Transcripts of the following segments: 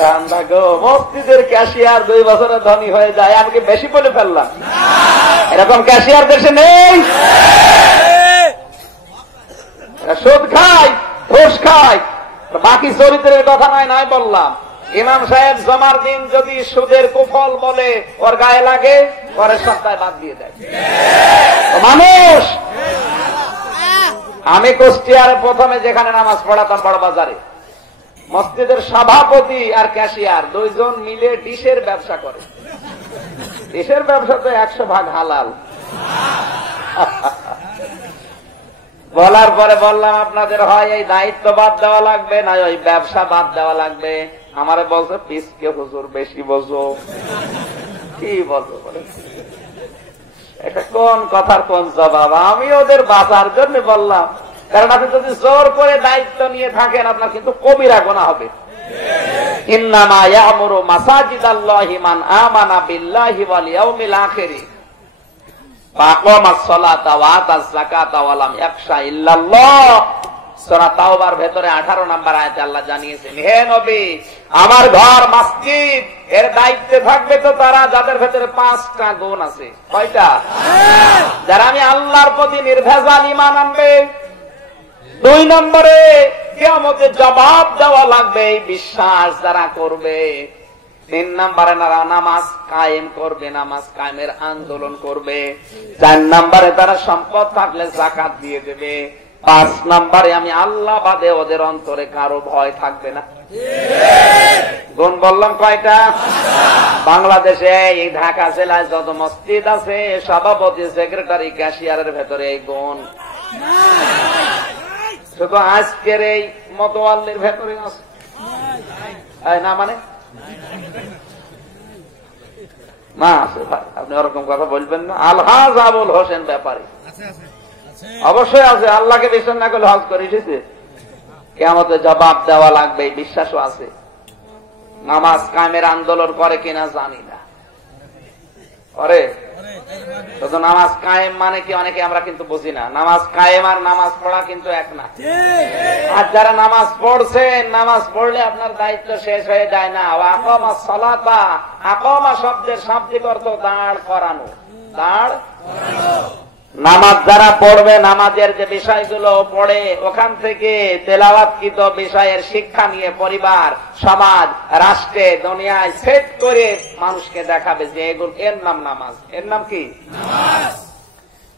ধান্দা গো, মসজিদের ক্যাশিয়ার 2 বছরে ধনী হয়ে যায়, আমি কি বেশি বলে ফেললাম? এরকম ক্যাশিয়ার দেশে নেই। সুদ খায়, ঘুষ খায়, বাকি চরিত্রের কথা নয় বললাম। ইমাম সাহেব জমার দিন যদি সুদের কুফল বলে ওর গায়ে লাগে, পরের সপ্তাহে বাদ দিয়ে দেয় মানুষ। আমি কুষ্টিয়ার প্রথমে যেখানে নামাজ পড়াতাম বড় বাজারে, মসজিদের সভাপতি আর ক্যাশিয়ার 2 জন মিলে ডিশের ব্যবসা করে। ডিশের ব্যবসা তো 100% হালাল। বলার পরে বললাম, আপনাদের হয় এই দায়িত্ব বাদ দেওয়া লাগবে, না ওই ব্যবসা বাদ দেওয়া লাগবে। আমারে বলছে, পিসকে হুজুর বেশি বোঝো। কি বলবো বলে, এটা কোন কথার কোন জবাব? আমি ওদের বাঁচার জন্য বললাম, কারণ আপনি যদি জোর করে দায়িত্ব নিয়ে থাকেন, আপনার কিন্তু কবিরা গুনাহ হবে। ইন্নামা ইয়ামুরু মাসাজিদাল্লাহি মান আমানা বিল্লাহি ওয়াল ইয়াউমিল আখির ওয়া আকামাস সালাতা ওয়া আতাজ যাকাতা ওয়া লাম ইয়াখশা ইল্লাল্লাহ। সূরা তাওবার ভেতরে 18 নম্বর আয়াতে আল্লাহ জানিয়েছেন, হে নবী, আমার ঘর মসজিদ এর দায়িত্বে থাকবে তো তারা যাদের ভেতরে 5টা গুণ আছে। কয়টা? যারা আমি আল্লাহর প্রতি নির্ভেজাল ঈমান আনবে। 2 নম্বরে কিয়ামতে জবাব দেওয়া লাগবে এই বিশ্বাস যারা করবে। 3 নম্বরে নামাজ কায়েম করবে, নামাজ কায়েমের আন্দোলন করবে। 4 নম্বরে তারা সম্পদ থাকলে যাকাত দিয়ে দেবে। 5 নম্বরে আমি আল্লাহ বাদে ওদের অন্তরে কারো ভয় থাকবে না। গুণ বললাম কয়টা? বাংলাদেশে এই ঢাকা জেলায় যত মসজিদ আছে, সভাপতি, সেক্রেটারি, ক্যাশিয়ারের ভেতরে এই গুণ শুধু আজকের এই মতোয়াল্লির ভেতরে আছে না, মানে না আছে ভাই। আপনি ওরকম কথা বলবেন না। আলহাজ আবুল হোসেন ব্যাপারী অবশ্যই আছে। আল্লাহকে বিশ্বাস না করলে হজ করে এসেছে, কিয়ামতে জবাব দেওয়া লাগবে এই বিশ্বাসও আছে। নামাজ কায়েমের আন্দোলন করে কিনা জানি না, করে। শুধু নামাজ কায়েম মানে কি অনেকে আমরা কিন্তু বুঝি না। নামাজ কায়েম আর নামাজ পড়া কিন্তু এক না। আর যারা নামাজ পড়ছেন, নামাজ পড়লে আপনার দায়িত্ব শেষ হয়ে যায় না। আকামা সালাতা, আকামা শব্দের শাব্দিক অর্থ দাঁড় করানো, দাঁড়। নামাজ যারা পড়বে, নামাজের যে বিষয়গুলো পড়ে ওখান থেকে তেলাওয়াতকৃত বিষয়ের শিক্ষা নিয়ে পরিবার, সমাজ, রাষ্ট্রে, দুনিয়ায় সেট করে মানুষকে দেখাবে যে এগুলো, এর নাম নামাজ। এর নাম কি?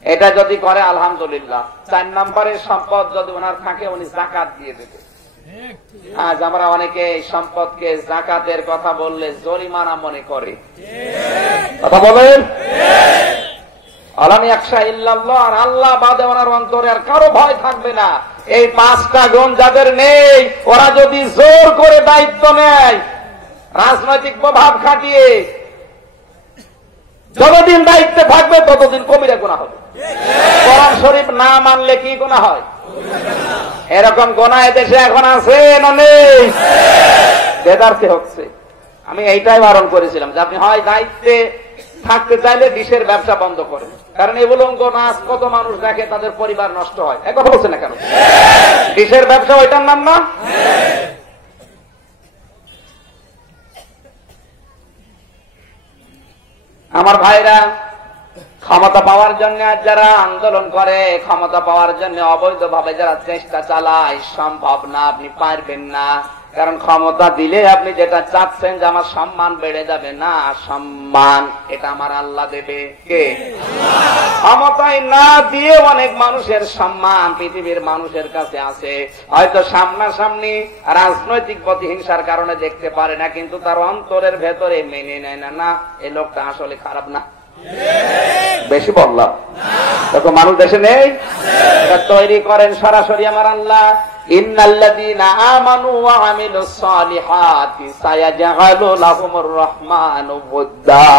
এটা যদি করে আলহামদুলিল্লাহ। 4 নম্বরের সম্পদ যদি ওনার থাকে, উনি যাকাত দিয়ে দেবে। আজ আমরা অনেকে সম্পদকে যাকাতের কথা বললে জরিমানা মনে করে। কথা বলেন, আলাম ইয়াখশা ইল্লাল্লাহ, আর আল্লাহ বাদে ওনার অন্তরে আর কারো ভয় থাকবে না। এই 5টা গুণ যাদের নেই, ওরা যদি জোর করে দায়িত্ব নেয়, রাজনৈতিক প্রভাব খাটিয়ে, যতদিন দায়িত্বে থাকবে ততদিন কবিরা গুনাহ হবে। কোরআন শরীফ না মানলে কি গুনাহ হয়? এরকম গুনাহ এদেশে এখন আছে না নেই? বেদারতে হচ্ছে। আমি এইটাই বারণ করেছিলাম যে আপনি হয় দায়িত্বে থাকতে চাইলে ডিশের ব্যবসা বন্ধ করেন, কারণ এই উলঙ্গ নাচ কত মানুষ দেখে, তাদের পরিবার নষ্ট হয়। এক কথা বলছে না কেন? ডিশের ব্যবসা ওইটার নাম না? আমার ভাইরা, ক্ষমতা পাওয়ার জন্য যারা আন্দোলন করে, ক্ষমতা পাওয়ার জন্য অবৈধভাবে যারা চেষ্টা চালায়, সম্ভব না, আপনি পারবেন না। কারণ ক্ষমতা দিলে আপনি যেটা চাচ্ছেন যে আমার সম্মান বেড়ে যাবে, না, সম্মান এটা আমার আল্লাহ দেবে। কে? ক্ষমতায় না দিয়ে অনেক মানুষের সম্মান পৃথিবীর মানুষের কাছে আছে। হয়তো সামনাসামনি রাজনৈতিক প্রতিহিংসার কারণে দেখতে পারে না, কিন্তু তার অন্তরের ভেতরে মেনে নেয় না, না এই লোকটা আসলে খারাপ না। বেশি বললাম? তখন মানুষ দেশে নেই। এটা তৈরি করেন সরাসরি আমার আল্লাহ। ইন্নাল্লাযীনা আমানু ওয়া আমিলুস সালিহাতি সায়াজআলু লাহুমুর রাহমানু ওয়াদ্দা।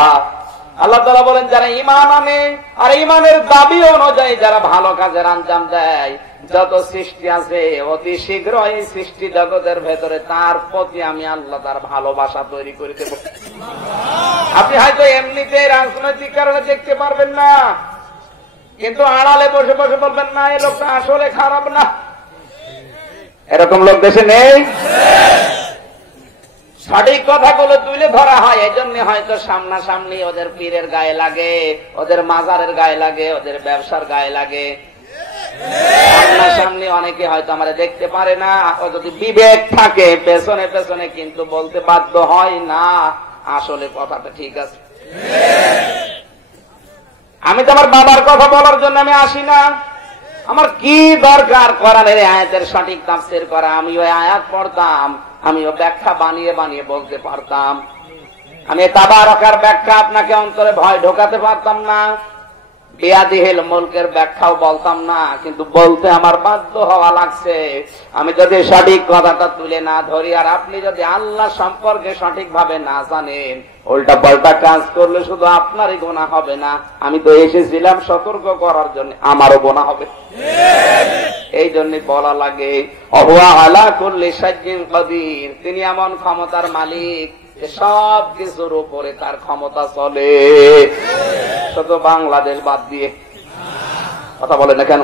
আল্লাহ তাআলা বলেন, যারা ঈমান আনে আর ঈমানের দাবি অনুযায়ী যারা ভালো কাজের আঞ্জাম দেয়, যত সৃষ্টি আছে অতি শীঘ্রই সৃষ্টি জগতের ভেতরে তার প্রতি আমি আল্লাহ তার ভালোবাসা তৈরি করে দেব। আপনি হয়তো এমনিতে রাজনৈতিক কারণে দেখতে পারবেন না, কিন্তু আড়ালে বসে বসে বলবেন, না এই লোকটা আসলে খারাপ না। এরকম লোক দেশে নেই। সঠিক কথাগুলো তুলে ধরা হয়, এজন্য হয়তো সামনাসামনি ওদের পীরের গায়ে লাগে, ওদের মাজারের গায়ে লাগে, ওদের ব্যবসার গায়ে লাগে। সামনাসামনি অনেকে হয়তো আমরা দেখতে পারে না, যদি বিবেক থাকে পেছনে পেছনে কিন্তু বলতে বাধ্য হয় না আসলে কথাটা ঠিক আছে। আমি তো আমার বাবার কথা বলার জন্য আমি আসি না। আমার কি দরকার কোরআনের আয়াতের সঠিক তাফসীর করা? আমি ওই আয়াত পড়তাম, আমি ও ব্যাখ্যা বানিয়ে বানিয়ে বলতে পারতাম। আমি তাবারকার ব্যাখ্যা আপনাকে অন্তরে ভয় ঢোকাতে পারতাম না, বিয়াদিহিল মুলকের ব্যাখ্যাও বলতাম না, কিন্তু বলতে আমার বাধ্য হওয়া লাগছে। আমি যদি সঠিক কথাটা তুলে না ধরি, আর আপনি যদি আল্লাহ সম্পর্কে সঠিকভাবে না জানেন, উল্টা পাল্টা কাজ করলে শুধু আপনারই গুনাহ হবে না, আমি তো এসেছিলাম সতর্ক করার জন্য, আমারও গুনাহ হবে। এই জন্য বলা লাগে অহুয়া আলা কুল্লি শাইইন কাদির, তিনি এমন ক্ষমতার মালিক যে সব কিছুর উপরে তার ক্ষমতা চলে, শুধু বাংলাদেশ বাদ দিয়ে। কথা বলে না কেন?